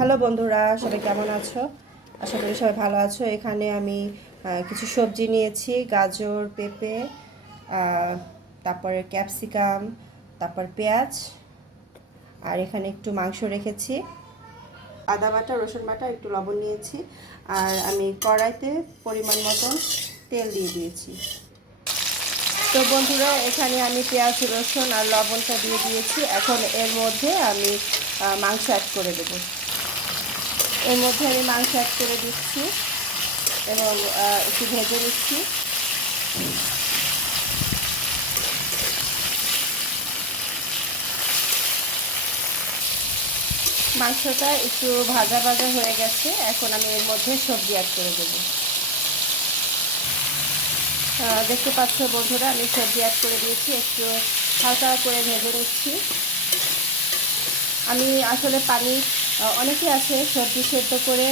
Hello বন্ধুরা, সবাই কেমন আছো? আশা করি সবাই ভালো আছো। এখানে আমি কিছু সবজি নিয়েছি, গাজর, পেঁপে, তারপরে ক্যাপসিকাম, তারপর পেঁয়াজ, আর এখানে একটু মাংস রেখেছি, আদা বাটা, রসুন বাটা, একটু লবণ নিয়েছি, আর আমি কড়াইতে পরিমাণ মতন তেল দিয়ে দিয়েছি। তো বন্ধুরা, এখানে আমি পেঁয়াজ, রসুন আর লবণটা দিয়ে দিয়েছি। এখন এর মধ্যে আমি মাংস অ্যাড করে দেবো। এর মধ্যে আমি মাংস অ্যাড করে দিচ্ছি এবং একটু ভেজে নিচ্ছি। মাংসটা একটু ভাজা ভাজা হয়ে গেছে। এখন আমি এর মধ্যে সবজি অ্যাড করে দেব। দেখতে পাচ্ছ বন্ধুরা, আমি সবজি অ্যাড করে দিয়েছি, একটু হালকা করে ভেজে নিচ্ছি। আমি আসলে পানি, অনেকেই আছে সবজি সেদ্ধ করে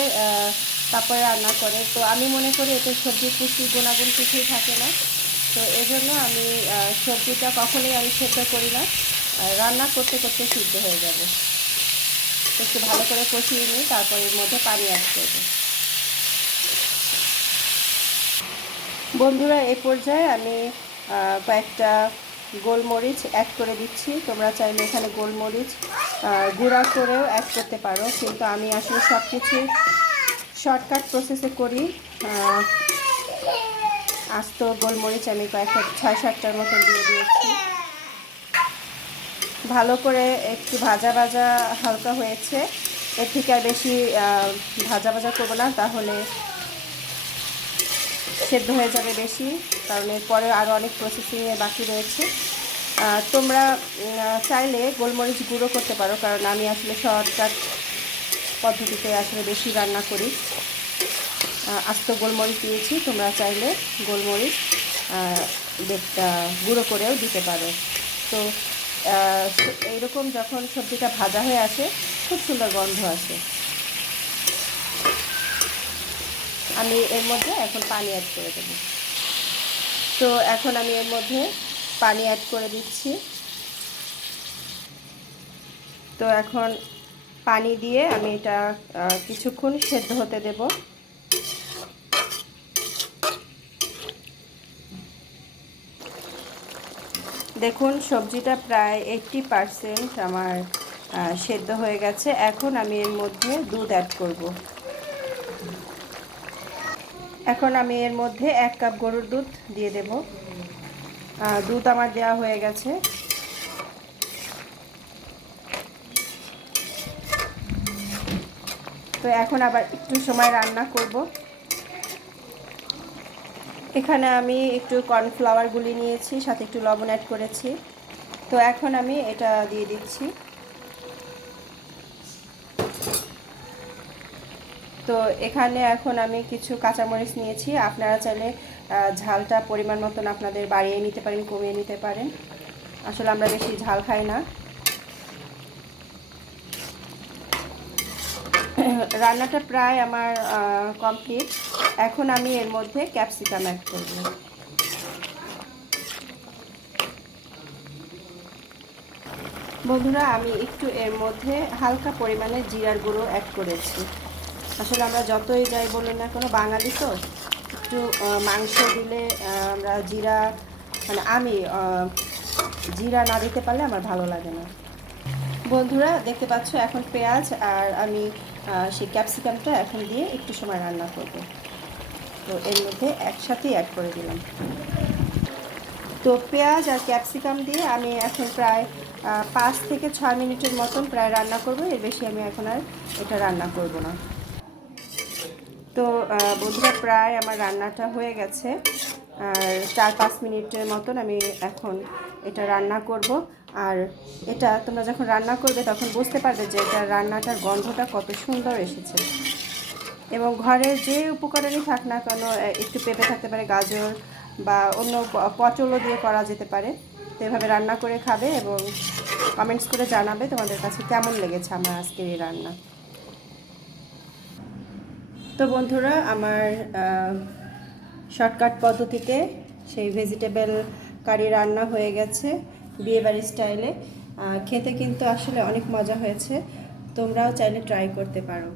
তারপরে রান্না করে, তো আমি মনে করি এতে সবজির পুষ্টি গুণাগুণ কিছুই থাকে না। তো এজন্য আমি সবজিটা কখনোই আমি সেদ্ধ করি না, রান্না করতে করতে সিদ্ধ হয়ে যাবে। একটু ভালো করে কষিয়ে নিই, তারপর এর মধ্যে পানি অ্যাড করব। বন্ধুরা, এই পর্যায়ে আমি কয়েকটা গোলমরিচ অ্যাড করে দিচ্ছি। তোমরা চাইলে এখানে গোলমরিচ গুঁড়া করেও অ্যাড করতে পারো, কিন্তু আমি আসলে সব কিছু শর্টকাট প্রসেসে করি। আস্ত গোলমরিচ আমি কয়েকটা 6-7টার মতন দিয়ে দিয়েছি। ভালো করে একটু ভাজা ভাজা হালকা হয়েছে, এর থেকে আর বেশি ভাজা ভাজা করবো না, তাহলে সেদ্ধ হয়ে যাবে বেশি, কারণ এরপরে আরও অনেক প্রসেসিংয়ে বাকি রয়েছে। তোমরা চাইলে গোলমরিচ গুঁড়ো করতে পারো, কারণ আমি আসলে শর্টকাট পদ্ধতিতে আসলে বেশি রান্না করি। আস্ত গোলমরিচ দিয়েছি, তোমরা চাইলে গোলমরিচ গুঁড়ো করেও দিতে পারো। তো এইরকম যখন সবজিটা ভাজা হয়ে আসে, খুব সুন্দর গন্ধ আসে। আমি এর মধ্যে এখন পানি অ্যাড করে দেব। তো এখন আমি এর মধ্যে পানি অ্যাড করে দিচ্ছি। তো এখন পানি দিয়ে আমি এটা কিছুক্ষণ সেদ্ধ হতে দেব। দেখুন, সবজিটা প্রায় 80% আমার সেদ্ধ হয়ে গেছে। এখন আমি এর মধ্যে দুধ অ্যাড করব। এখন আমি এর মধ্যে 1 কাপ গরুর দুধ দিয়ে দেব। দুধ আমার দেওয়া হয়ে গেছে। তো এখন আবার একটু সময় রান্না করব। এখানে আমি একটু কর্নফ্লাওয়ার গুলি নিয়েছি, সাথে একটু লবণ অ্যাড করেছি। তো এখন আমি এটা দিয়ে দিচ্ছি। তো এখানে এখন আমি কিছু কাঁচামরিচ নিয়েছি। আপনারা চাইলে ঝালটা পরিমাণ মতন আপনাদের বাড়িয়ে নিতে পারেন, কমিয়ে নিতে পারেন। আসলে আমরা বেশি ঝাল খাই না। রান্নাটা প্রায় আমার কমপ্লিট। এখন আমি এর মধ্যে ক্যাপসিকাম অ্যাড করব। বন্ধুরা, আমি একটু এর মধ্যে হালকা পরিমাণে জিরার গুঁড়ো অ্যাড করেছি। আসলে আমরা যতই যাই বলি না কোনো, বাঙালি তো একটু মাংস দিলে আমরা জিরা, মানে আমি জিরা না দিতে পারলে আমার ভালো লাগে না। বন্ধুরা, দেখতে পাচ্ছ এখন পেঁয়াজ আর আমি সেই ক্যাপসিকামটা এখন দিয়ে একটু সময় রান্না করব। তো এর মধ্যে একসাথেই অ্যাড করে দিলাম। তো পেঁয়াজ আর ক্যাপসিকাম দিয়ে আমি এখন প্রায় 5 থেকে 6 মিনিটের মতন প্রায় রান্না করব। এর বেশি আমি এখন আর এটা রান্না করব না। তো বন্ধুরা, প্রায় আমার রান্নাটা হয়ে গেছে। আর 4-5 মিনিটের মতন আমি এখন এটা রান্না করব। আর এটা তোমরা যখন রান্না করবে তখন বুঝতে পারবে যে এটা রান্নাটার গন্ধটা কত সুন্দর এসেছে। এবং ঘরে যে উপকরণই থাক না কেন, একটু পেঁপে থাকতে পারে, গাজর বা অন্য পচলও দিয়ে করা যেতে পারে। তো এভাবে রান্না করে খাবে এবং কমেন্টস করে জানাবে তোমাদের কাছে কেমন লেগেছে আমার আজকের এই রান্না। তো বন্ধুরা, আমার শর্টকাট পদ্ধতিতে সেই ভেজিটেবল কারি রান্না হয়ে গেছে বিয়েবাড়ির স্টাইলে। খেতে কিন্তু আসলে অনেক মজা হয়েছে। তোমরাও চাইলে ট্রাই করতে পারো।